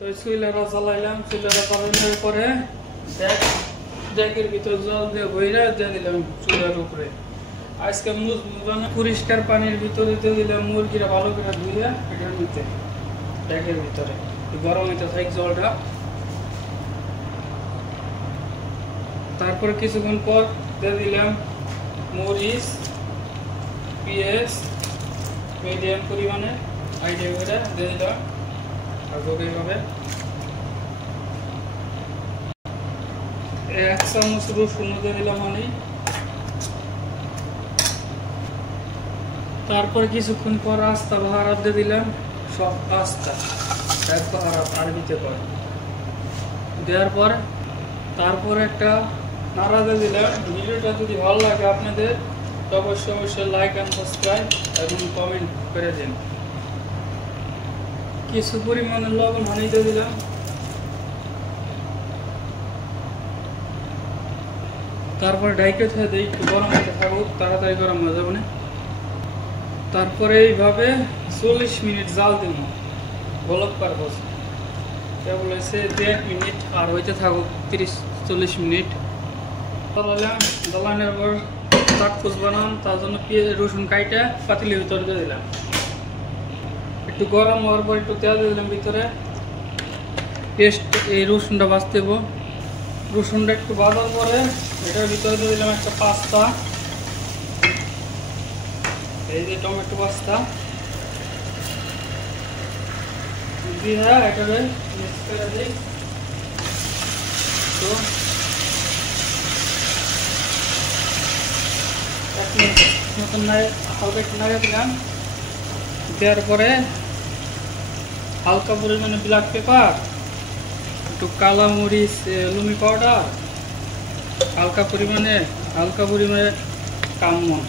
তো চুইলাটা জ্বালাইলাম, চুইলাটা জ্বালানোর পরে ডেকের ভিতর জল দিয়ে বইরা দিয়ে দিলাম চুলার উপরে। আজকে পরিষ্কার পানির ভিতরে দিয়ে দিলাম মুরগিটা ভালো করে ধুইয়া এটার মধ্যে ডেকের ভিতরে গরম হইতে থাক জলটা। তারপরে কিছুক্ষণ পর দিয়ে দিলাম মরিচ, পেঁয়াজ মিডিয়াম পরিমাণে আইডিয়া করে দিয়ে দিলাম। এইভাবে 1 চামচ রসুন দিয়ে দিলাম আমি। তারপরে কিছুক্ষণ পর আস্তা বাহারাত দিয়ে দিলাম, সব আস্তা এক বাহারাত আরবিতে পর দেওয়ার পর তারপর একটা নাড়া দিয়ে দিলাম। ভিডিওটা যদি ভালো লাগে আপনাদের তো অবশ্যই লাইক অ্যান্ড সাবস্ক্রাইব এবং কমেন্ট করে দিন। কিছু পরিমাণে লবণ হানি দিয়ে দিলাম। তারপর ডাইকে থেকে দিই, একটু গরম হতে থাকুক, তাড়াতাড়ি গরম হয়ে যাবে না। তারপরে এইভাবে 40 মিনিট জাল দিব বলক পারপোজ। কেবল হয়েছে 1 মিনিট আর হইতে থাকুক 30-40 মিনিট। জ্বালানোর পর চাটকুচ বানান, তার জন্য পেঁয়াজ রসুন কাইটা পাতিলের ভিতরে দিয়ে দিলাম। একটু গরম হওয়ার পর একটু তেল দিয়ে দিলাম ভিতরে। পেস্ট এই রসুনটা ভাজতে দেবো। রসুনটা একটু ভাজার পরে এটার ভিতরে দিয়ে দিলাম একটা পাস্তা, এই যে টমেটো পাস্তা দিয়ে এটাকে মিক্স করে দিই। তো 1 মিনিট মতন হালকা একটু নাড়িয়ে দিলাম। দেওয়ার পরে হালকা পরিমাণে ব্ল্যাক পেপার, একটু কালা মরিচ, লুমি পাউডার, হালকা পরিমাণে কামন,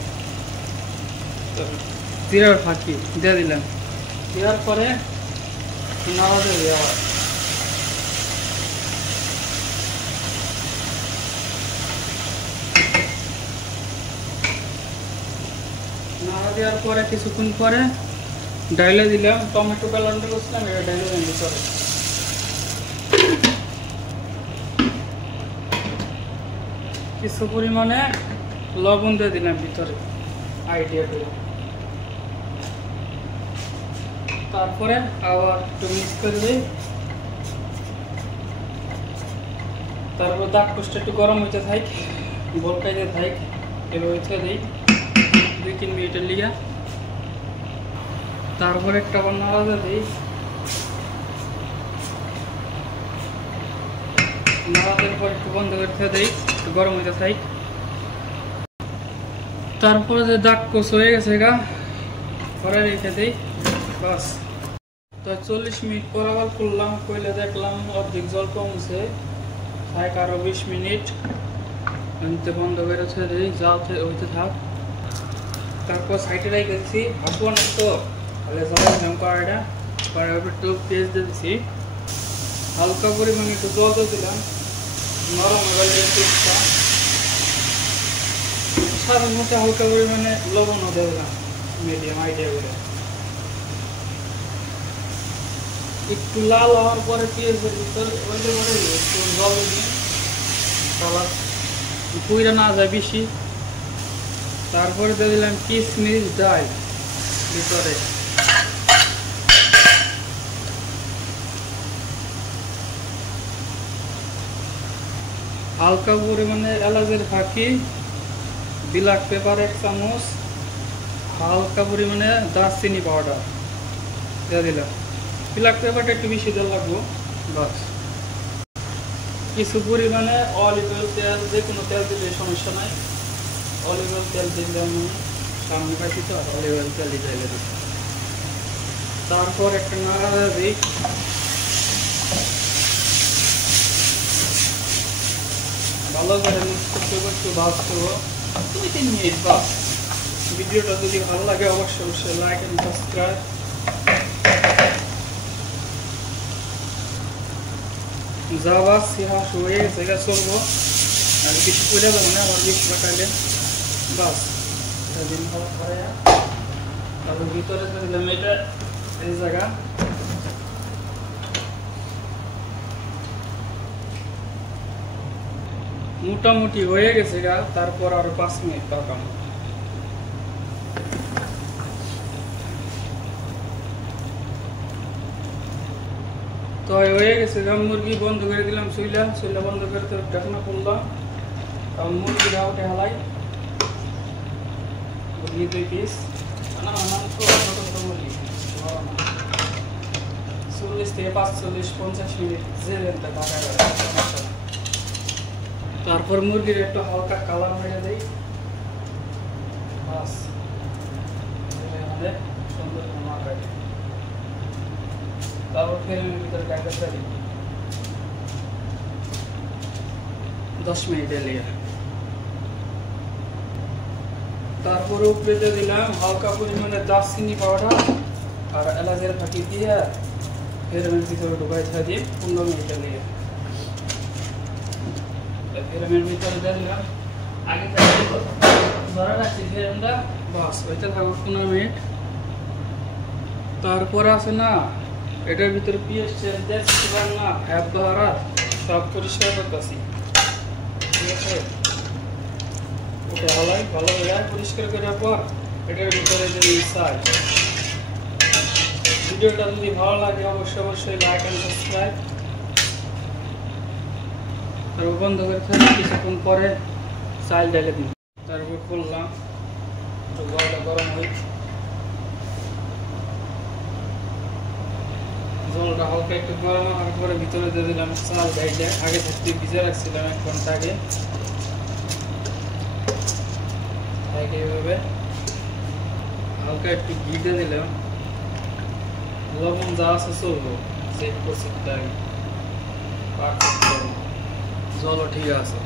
জিরার ফাঁকি দিয়ে দিলাম। দেওয়ার পরে নাড়া দিয়ে দেওয়া। নাড়া দেওয়ার পরে কিছুক্ষণ পরে ডাইলে দিলাম টমেটো কালারটা করছিলাম, এটা ডাইলে দিলাম ভিতরে। কিছু পরিমাণে লবণ দিয়ে দিলাম ভিতরে আইডিয়া করে। তারপরে আবার একটু মিক্স করে দিই। তারপর দাগ পোস্টটা একটু গরম হইতে থাক, বলকাইতে থাক, এবার হইতে দিই 2-3 মিনিটের লিয়া। তারপরে একটা আবার নাড়া দিই। নাড়া দেওয়ার পর একটু বন্ধ করতে দিই, একটু গরম হইতে থাক। তারপরে যে দাগ কোষ হয়ে গেছে গা পরে রেখে দিই, বাস। তো 40 মিনিট পর আবার করলাম, কইলে দেখলাম অর্ধেক জল কমছে, থাক আরো 20 মিনিট এমনিতে বন্ধ করে ছেড়ে দিই, জাল হইতে থাক। তারপর সাইডে রেখে দিচ্ছি ভাসবো না তো, তাহলে জ্বালাইলাম কড়াইটা, কড়াইয়ের উপর একটু পেঁয়াজ দিয়ে দিচ্ছি, হালকা পরিমাণে একটু জল দিয়ে দিলাম, নরম হয়ে গেলে পেঁয়াজটা। সাথে মধ্যে হালকা পরিমাণে লবণও দিয়ে দিলাম মিডিয়াম আইডিয়া করে। একটু লাল হওয়ার পরে পেঁয়াজের ভিতরে একটু জল দিয়ে কালার পুইরা না যায় বেশি। তারপরে দিয়ে দিলাম কিশমিশ ডাল ভিতরে। হালকা পরিমাণে এলাচের ফাঁকি, ব্ল্যাক পেপার 1 চামচ, হালকা পরিমাণে দারচিনি পাউডার দিয়ে দিলাম। ব্ল্যাক পেপারটা একটু বেশি দেওয়া লাগবো, বাস। কিছু পরিমাণে অলিভ অয়েল তেল, যে কোনো তেল দিলে সমস্যা নাই। অলিভ অয়েল তেল দিলে আমি সামনে পাচ্ছি তো অলিভ অয়েল তেল দিতে হবে। তারপর একটা নাড়া দিই। ভালো করে মিক্স করতে করতে বাস করবো 2-3 মিনিট, বাস। ভিডিওটা যদি ভালো লাগে অবশ্যই লাইক এন্ড সাবস্ক্রাইব। যা বাস সিহা হয়ে গেছে, চলবো আর কিছু করে দেবো না, আমার বেশি পাঠাইলে বাস। দিন খাওয়া পরে তারপর ভিতরে দিলাম এটা এই জায়গা মোটামুটি হয়ে গেছে গা, তারপর আরো 5 মিনিট পাকাম। তো হয়ে গেছে গা, মুরগি বন্ধ করে দিলাম, চুইলা বন্ধ করে তো ঢাকনা খুললাম। মুরগিটা উঠে হালাই, মুরগি 2 পিস। না না তো ছোট মুরগি 40 থেকে 45-50 মিনিট জেরেন্টা ঢাকা রাখা। তারপর মুরগির একটু হালকা কালার মেরে দেই, বাস আমাদের সুন্দর মাখাই। তারপর ফ্রেমের ভিতরে ডাকাটা দিই 10 মিনিটের লিয়ে। তারপর উপরে দিলাম হালকা পরিমাণে দারচিনি পাউডার আর এলাচের ফাঁকি দিয়ে ফ্রেমের ভিতরে ঢুকাই দিয়ে 15 মিনিটের লিয়ে। ফ্রেমের ভিতরে দিলাম আগে ধরা রাখছি ফ্রেমটা, বাস ওইটা থাকবো 15 মিনিট। তারপর আছে না এটার ভিতরে পিএস দেখছি না অ্যাপ ধরা সব পরিষ্কার করতেছি, ঠিক আছে? ওটা হালাই ভালো হয়ে পরিষ্কার করার পর এটার ভিতরে যদি চাই। ভিডিওটা যদি ভালো লাগে অবশ্যই লাইক এন্ড সাবস্ক্রাইব। তারপর বন্ধ করে থাকি, কিছুক্ষণ পরে চাল ঢেলে দিই। তারপর খুললাম, জলটা গরম হই, জলটা হালকা একটু গরম হওয়ার পরে ভিতরে দিয়ে দিলাম চাল ঢেলে। আগে থেকে ভিজে রাখছিলাম 1 ঘন্টা আগে। এইভাবে হালকা একটু ঘি দিয়ে দিলাম, লবণ যা আছে চলবো, চেক করছি তাই জলও ঠিক আছে।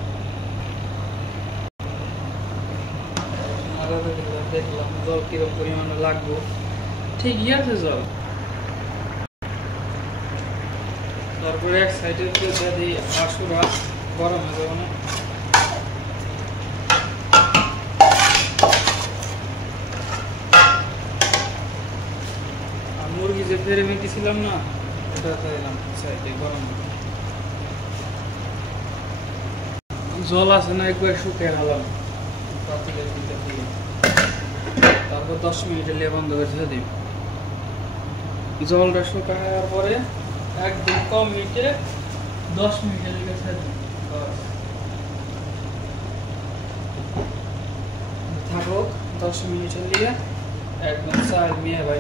দেখলাম জল কিরকম পরিমাণে লাগবো, ঠিকই আছে জল। তারপরে এক সাইডে দিয়ে দিই আশুরা, গরম হয়ে যাবে না। মুরগি যে ফ্রেমে দিয়েছিলাম না, ওটা দিলাম সাইডে গরম। জল আছে না একবার শুকিয়ে গেলাম পাতিলের ভিতর দিয়ে। তারপর 10 মিনিটের লিয়ে বন্ধ করে ছেড়ে দিই। জলটা শুকানোর পরে একদম কম মিনিটে 10 মিনিটের লিগে ছেড়ে দিই, থাকুক 10 মিনিটের লিগে একদম চাল মিয়া ভাই।